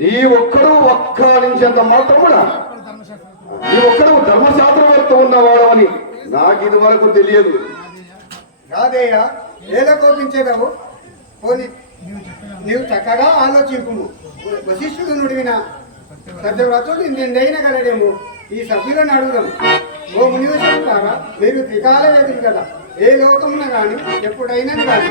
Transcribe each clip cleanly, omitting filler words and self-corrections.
నీ ఒక్కడు ఒక్కడించేంత మాత్రమునా నీ ఒక్కడు ధర్మశాస్త్రవేత్త ఉన్నవాడవని నాకు ఇది వరకు తెలియదు. రాదయ్యా ఏదో కోపించేదావు పోనీ నీవు చక్కగా ఆలోచింపు. వశిష్ఠుడు నుడివిన సత్యవ్రతుడు నిన్నైన కలడేమో ఈ సభ్యులను అడుగుదాం. ఓ మునివశంకారా మీరు త్రికాల వేదులు కదా, ఏ లోకమున గాని ఎప్పుడైనా కానీ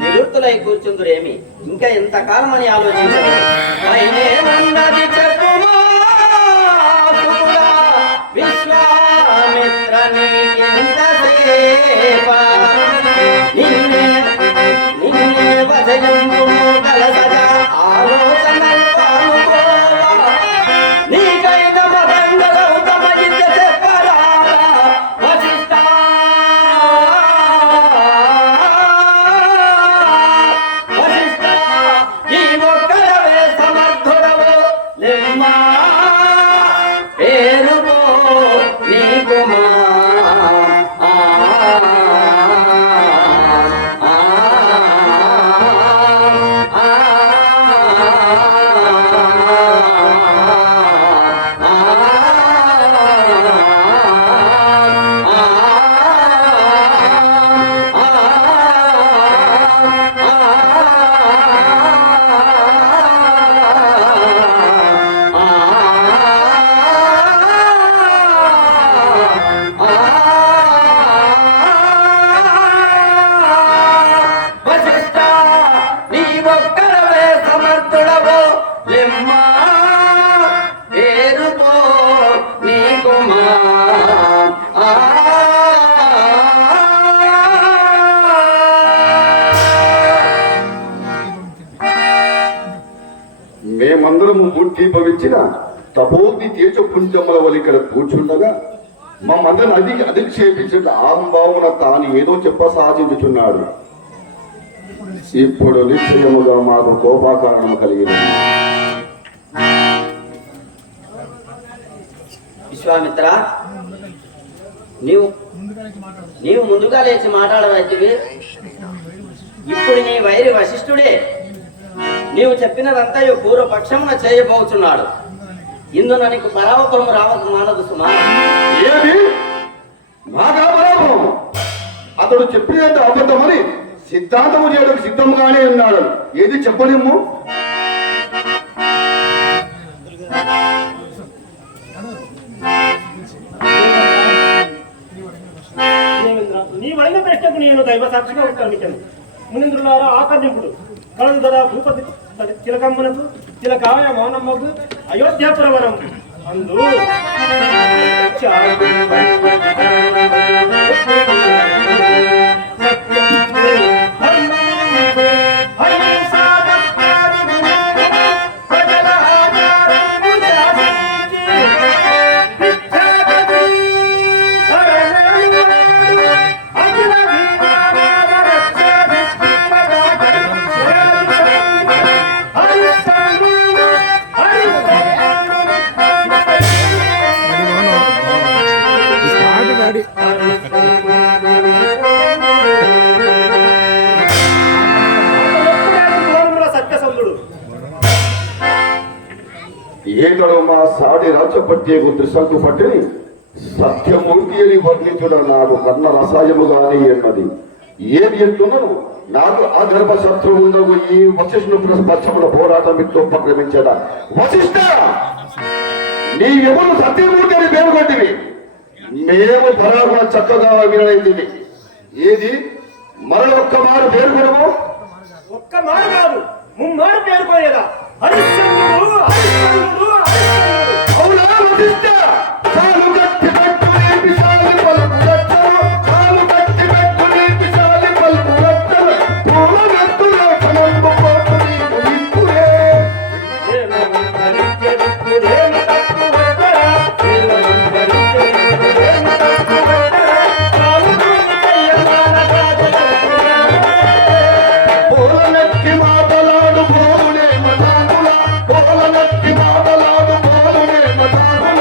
నిరుత్తులై కూర్చుందురేమి ఇంకా ఎంతకాలం అని ఆలోచించారు. విశ్వామిత్ర నిన్నే వదయంబు కలసదా ఆలోచన నీకైన మదంగలౌతమజిత చెప్పరా వశిష్ఠ ఈ ఒక్కడవే సమర్థుడవు లెమ్మా పేరుకో నీకు మా మేమందరము మూర్తిభవించిన తపోగ్ని తేజపుంజమ్మల వల్ల ఇక్కడ కూర్చుండగా మమ్మల్ని అధిక్షేపించిన ఆంబావున తాను ఏదో సాధించుచున్నాడు. ఇప్పుడు నిశ్చయముగా మాకు కోపాకారణము కలిగింది. విశ్వామిత్ర నీవు ముందుగా లేచి మాట్లాడవచ్చు. ఇప్పుడు నీ వైరి వశిష్ఠుడే నీవు చెప్పినదంతా పూర్వపక్షమున చేయబోతున్నాడు. ఇందున నీకు పరావపరము రావకు మానదు సుమా. అతడు చెప్పినంత అబద్ధమని సిద్ధాంతము చేయడానికి సిద్ధంగానే ఉన్నాడు. ఏది చెప్పలేము. నీవైన ప్రశ్నకు నేను దైవ సాక్షిగా ఉత్తర్మించాను. మునింద్రులారా ఆకర్ణింపుడు కలదు కదా భూపతి తిలకమ్మనకు తిలకాయ మౌనమ్మకు అయోధ్యాపురవనం అందు ఏదడు మా సాడి రాజపట్యకు త్రిశంకు పట్టిని సత్యమూర్తి అని వర్ణించడం నాకు కన్న రసాయముగానే అన్నది. ఏది ఎత్తున్నను నాకు ఆ గర్భ శత్రువు ఉండవు. ఈ వశిష్ఠుడు పచ్చముల పోరాటం ఉపక్రమించదా. వశిష్ఠ నీవెవరు సత్యమూర్తి అని పేరు కొట్టివి. మేము బరాబర చక్కగా వినైతుంది. ఏది మరొక్క మారు పేర్కొనము. ఒక్క మాట కాదు, ముమ్మారు పేర్కొనేదా? హరిశ్చంద్రుడు, హరిశ్చంద్రుడు, హరిశ్చంద్రుడు. అవునా వశిష్ఠ? చాలు గట్టి పెట్టు నీపి సాలి పలుకు గట్టలు, చాలు గట్టి పెట్టు నీపి సాలి పలుకు గట్టలు, పూల గట్టుల కనంబు పోటు నీకు నిప్పుడే. పూలనెక్కి మాటలాడు పోలునే మతానుల, పూలనెక్కి మాటలాడు పోలునే మతానుల,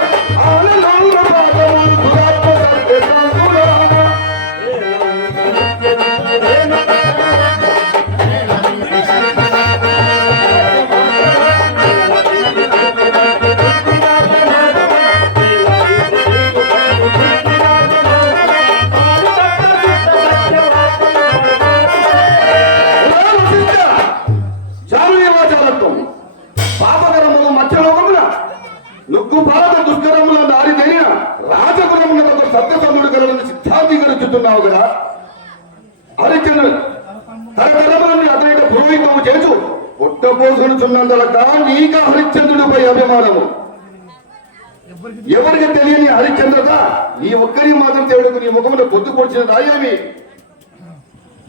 ఆలనాళ్ళ పాదములు దురాత్మ సర్వేశానుల. పాపకరములు మత్స్యలోకమున నుగ్గు పాలక దుష్కరముల దారి తెలియ రాజగుణమున ఒక సత్యసముడు కలను సిద్ధాంతీకరించుతున్నావు కదా. హరిచంద్రుడు తరతరములని అతని పురోహితము చేసు పుట్టపోసునుచున్నందులక నీక హరిశ్చంద్రుడిపై అభిమానము. ఎవరికి తెలియని హరిశ్చంద్రత నీ ఒక్కరి మాత్రం తేడుకు నీ ముఖమున పొద్దు పొడిచిన రాయేమి.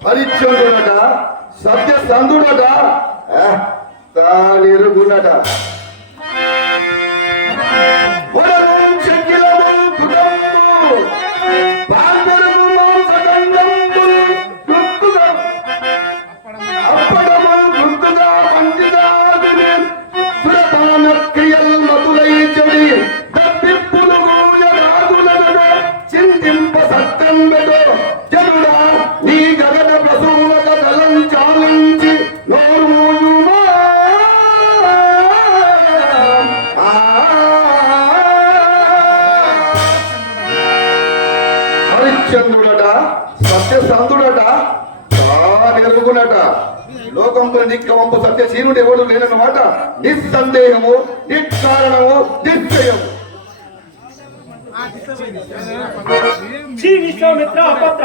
హరిశ్చంద్రుడట, సత్యసంధుడట, తానిరుగునట. చింతింప సత్యం బెదో జనుడా నీ గగన పశువులక తలం చాలించి నోరు మూయుమా. హరిశ్చంద్రుడట, సత్యసంధుడట, తానెరుగునట. లోకంలో నిక్కవంపు సత్యశీనుడు ఎవడు లేనన్నమాట. నిస్సందేహము, నిష్కారణము, నిశ్చయము. శ్రీ విశ్వామిత్ర అపత్ర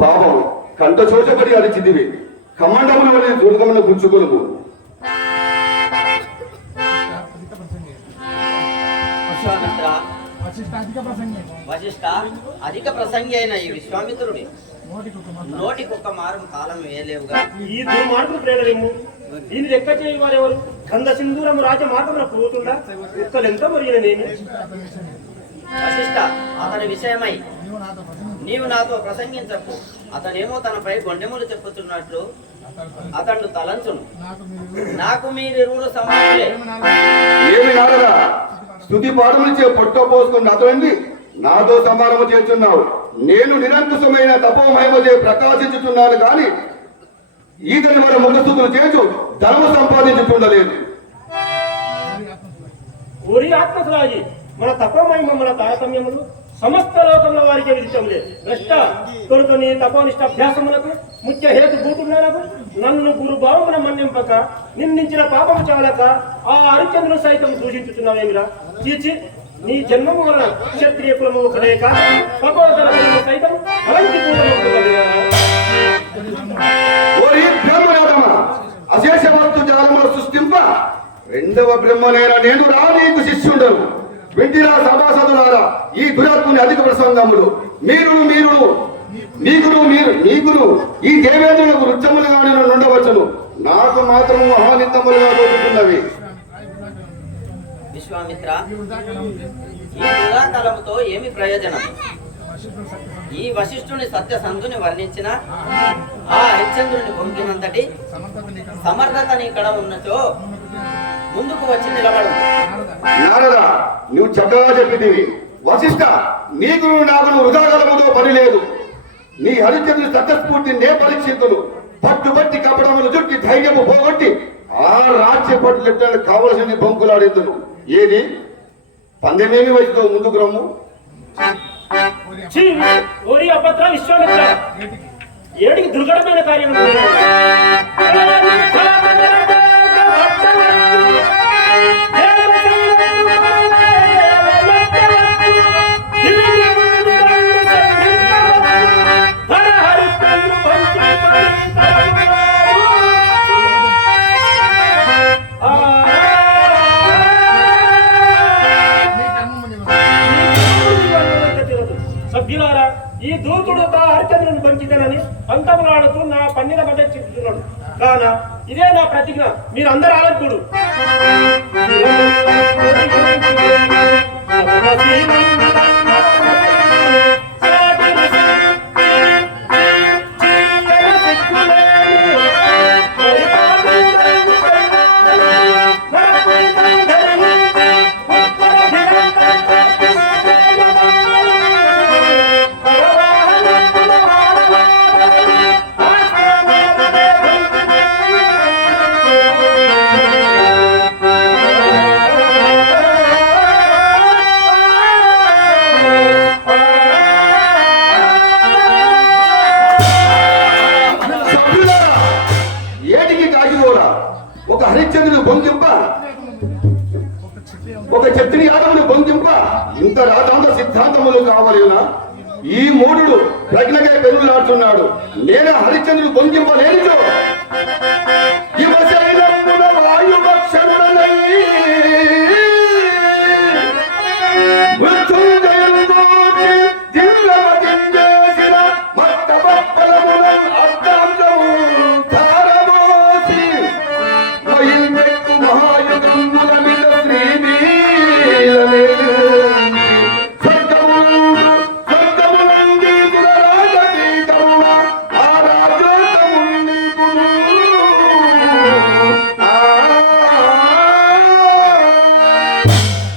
పాపం కంట చోచబడి అరిచిదివి కమండముల వలె దుర్గమున గుంచుకొనుము. వశిష్ఠ అధిక ప్రసంగి అయిన ఈ విశ్వామిత్రుడి నోటికొక్క మారం కాలం వేయలేవుగా. ఈ దుర్మార్గులు ప్రేరలేము. దీన్ని లెక్క చేయ వారెవరు? గంధ సింధూరము రాజ మార్గమున పోతుండా కుక్కలెంత మొరిగిననేమి. వశిష్ఠ అతని విషయమై నీవు నాతో ప్రసంగించకు. అతనేమో తనపై గొండెములు చెప్పుతున్నట్లు అతడు తలంచును. నాకు మీరిరువురు సమానులే. ఏమి నాడరా స్తుతి పాఠములిచ్చే పొట్ట పోసుకుని అతన్ని నాతో సమానము చేస్తున్నావు. నేను నిరంకుశమైన తపోమహిమచే ప్రకాశించుతున్నాను కానీ ఈతని మన ముఖస్థుతులు చేసు ధర్మ సంపాదించుతుండలేదు. ఓరి ఆత్మసరాజి, మన తపోమహిమ మన తారతమ్యములు సమస్త లోకంలో వారికి విదితములే. భ్రష్ట కొడుకు నీ తపోనిష్ట అభ్యాసములకు ముఖ్య హేతు భూతున్నకు నన్ను గురు భావమున మన్నింపక నిందించిన పాపము చాలక ఆ హరిచంద్రుడు సైతం దూషించుతున్నావేమిరా. చీచి, నీ జన్మము వలన క్షత్రియ కులము ఒకలేక పకోదర సైతం అశేష వస్తు జాలములు సృష్టింప రెండవ బ్రహ్మనైన నేను రా నీకు శిష్యుండను. వింటిరా సభాసదులారా ఈ దురాత్ముని అధిక ప్రసంగములు. మీకును ఈ దేవేంద్రులకు రుచ్చములుగానే ఉండవచ్చును. నాకు మాత్రము ఆనందములుగా దొరుకుతున్నవి. విశ్వామిత్ర, ఈ వృధాకాలముతో ఏమి ప్రయోజనం? ఈ వశిష్ఠుని సత్యసంధుని వర్ణించిన ఆ హరిశ్చంద్రుని పొంగినంతటి సమర్థత ఇక్కడ ఉన్నచో ముందుకు వచ్చి నిలబడు. నారదా, నువ్వు చక్కగా చెప్పినవి. వశిష్ఠ, నీకు నాకు వృధాకాలముతో పని లేదు. నీ హరిశ్చంద్రుని సత్యస్ఫూర్తి నే పరీక్షితులు. పట్టుబట్టి కపడములు చుట్టి ధైర్యము పోగొట్టి ఆ రాజ్య పట్టులెట్టాడు కావలసింది బొంకులాడేందును. ఏది పందెమేమి వయసుతో ముందుకు రమ్ము. ఓరి అభద్ర విశ్వామిత్ర, ఏడికి దుర్ఘటమైన కార్యం. సభ్యులారా, ఈ దూతుడు తా హరిచంద్రుని పంచితనని పంతములాడుతూ నా పన్నిన బట్ట చెప్తున్నాడు. కాన ఇదే నా ప్రతిజ్ఞ. మీరందరూ ఆలోచుడు. ఒక హరిశ్చంద్రుడు బొంకింప, ఒక క్షత్రియ యాదవుని బొంకింప, ఇంత రాజాంత సిద్ధాంతములు కావాలేనా? ఈ మూఢుడు ప్రజ్ఞకై పెనులాడుతున్నాడు. నేనే హరిశ్చంద్రుడు బొంకింప లేనిచో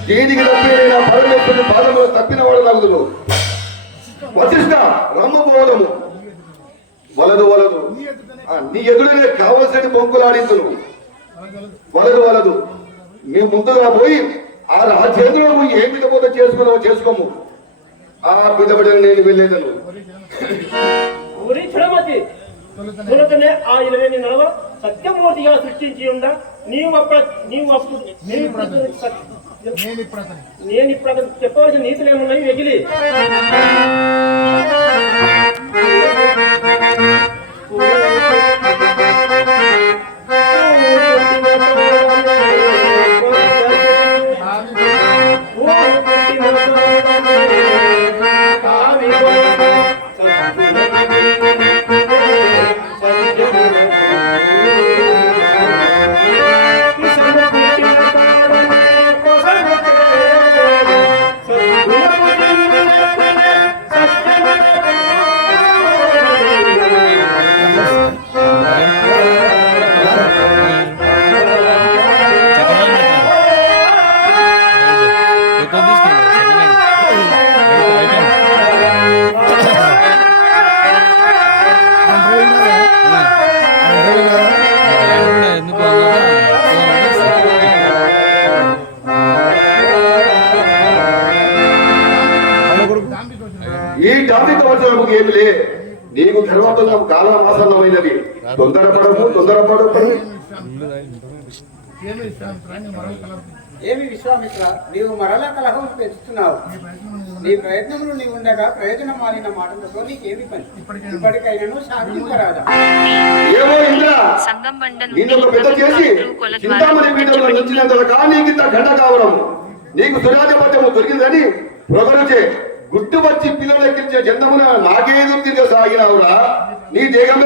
దీనికి తప్పిన పరమేశ్వరుని పాదములు తప్పిన వాడు నగుదులు. వశిష్ఠ, రమ్మబోధము వలదు వలదు, నీ ఎదురునే కావలసిన బొంకులాడిందును. వలదు వలదు, నీ ముందుగా పోయి ఆ రాజ్యేంద్రుడు ఏ విధపోతే చేసుకున్నావో చేసుకోము. ఆ విధపడిన నేను వెళ్ళేదను. తొలుతనే ఆ 20 నెలవ సత్యమూర్తిగా సృష్టించి ఉండ నేను ఇప్పుడు చెప్పవలసిన నీతులు ఏమున్నాయి వెగిలి. ఈ టాపిక్ అవసరం ఏమిలే. నీకు ధర్మబద్ధం కాలమాసన్నమైనది. తొందరపడము. ఏమి విశ్వామిత్ర, నీవు మరలా కలహం పెంచుతున్నావు. నీ ప్రయత్నంలో నీవు ఉండగా ప్రయోజనం మారిన మాటలతో నీకేమి పని? ఇప్పటికైనా శాంతింపరాదా? ఏమో ఇంద్ర, నిన్ను పెద్ద చేసి చింతామణి పీఠంలో నుంచినంత నీకింత గంట కావడం, నీకు సురాజపత్యము దొరికిందని ప్రొగరుచే గుట్టు వచ్చి పిల్లలు ఎక్కించే జందమున నాకేదో తిరిగి సాగినావురా. నీ దేహం